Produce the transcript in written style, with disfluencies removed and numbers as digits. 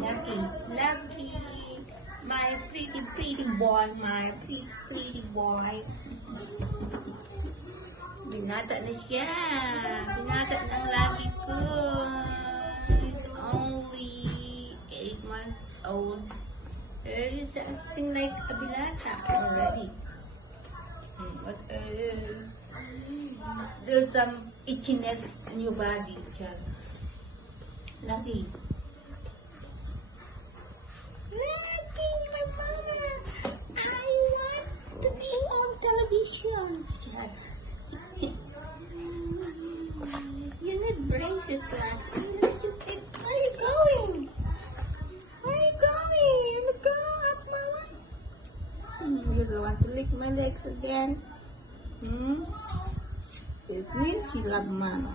Lucky, Lucky, my pretty boy, my pretty boy. Binata na siya. Binata ng Lucky ko. It's only 8 months old. There is something like a binata already. What else? There's some itchiness in your body, child. Lucky. Lucky, my mama. I want to be on television, child. You need braces, Lucky. Where are you going? Where are you going? Go up, mama. You don't want to lick my legs again? It means you love mama.